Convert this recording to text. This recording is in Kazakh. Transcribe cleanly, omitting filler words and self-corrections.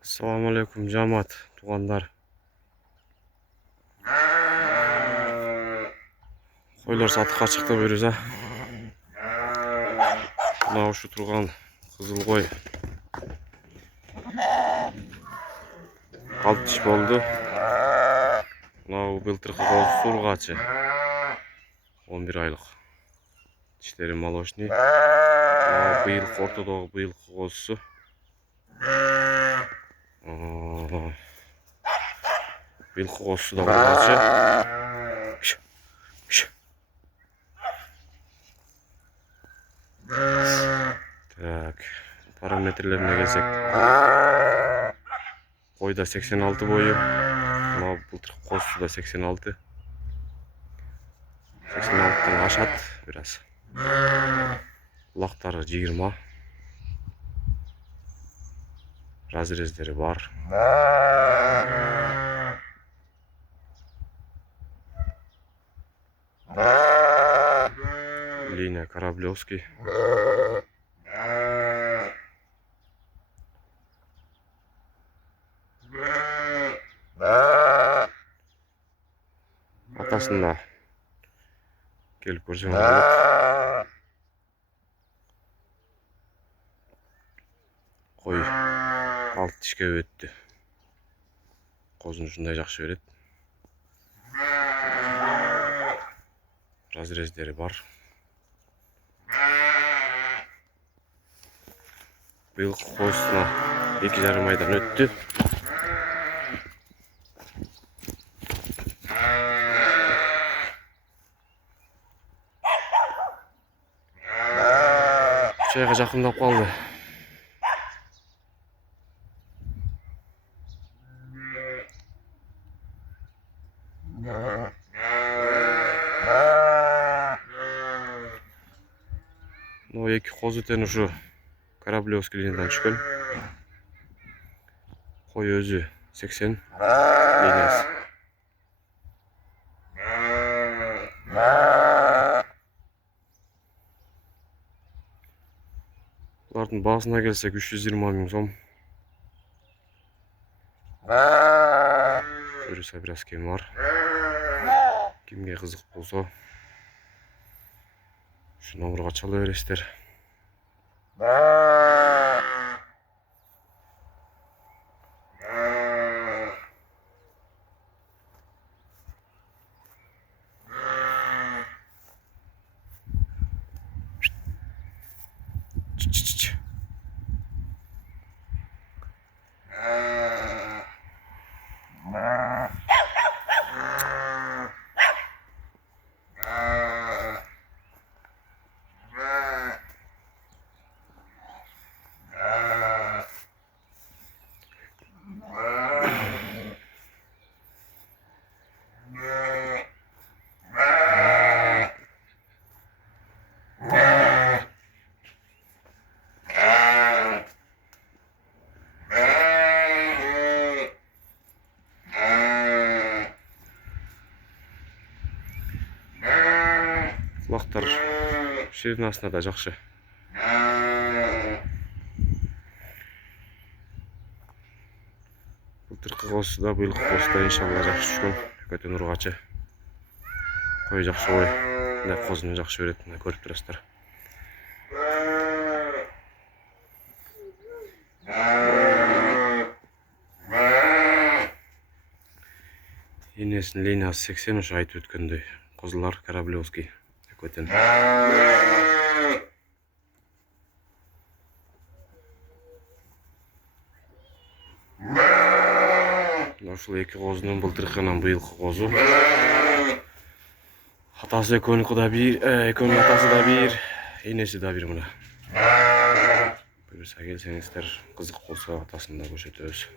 Assalamu alaikum жамаат, туғандар. Қойлар сатыққа шықты берузе. Мынау ушу тұрған қызыл қой 6 тиш болды. Мынау былтырғы қозы сурғачы 11 айлық. Тиштері молочный. Мынау быйылғы ортодогу быйылғы қозысы. Быйылғы қозысы да ургачы. Так, параметрлерine келсек. Қойда 86 бойы. Мынау былтырғы қозысы да 86. 86'тан ашат biraz. Құлақтары 20. Разрездері бар. Линия Кораблевский. Атасында келіп көрсең болады. Қой 6 тишке өтті. Қозын шындай жақсы береді. Разрездері бар. Биылғы қозысына 2,5 айдан өтті. Çayға жақындап қалды. Но екі қозы тен ұшы Кораблевский линиядан түшкен. Қой өзі 80 линиясы. Бұлардың басына келсек 320 мың сом. Көрісе біраз кем бар. Кімге қызық болса şu номерға чала бересіздер. Құлақтар ширинасына да жақсы. Былтырғы қозысы да биылғы қозысы да иншалла жақсы түшкен. Көтен ұрғачы. Қой жақсы қой. Мына қозыны жақсы береді. Мына көріп тұрасыздар. Енесінің линиясы 80 ұшы айтып өткендей. Қозылар Кораблевский. Көтен. Ошол эки козунун былтыркынан быйылкы козу. Атасы экөөнүкү да бир, экөөнүн атасы да бир, энеси да бир мына. Буюрса келсеңиздер, кызык болсо атасын да көрсөтөбүз.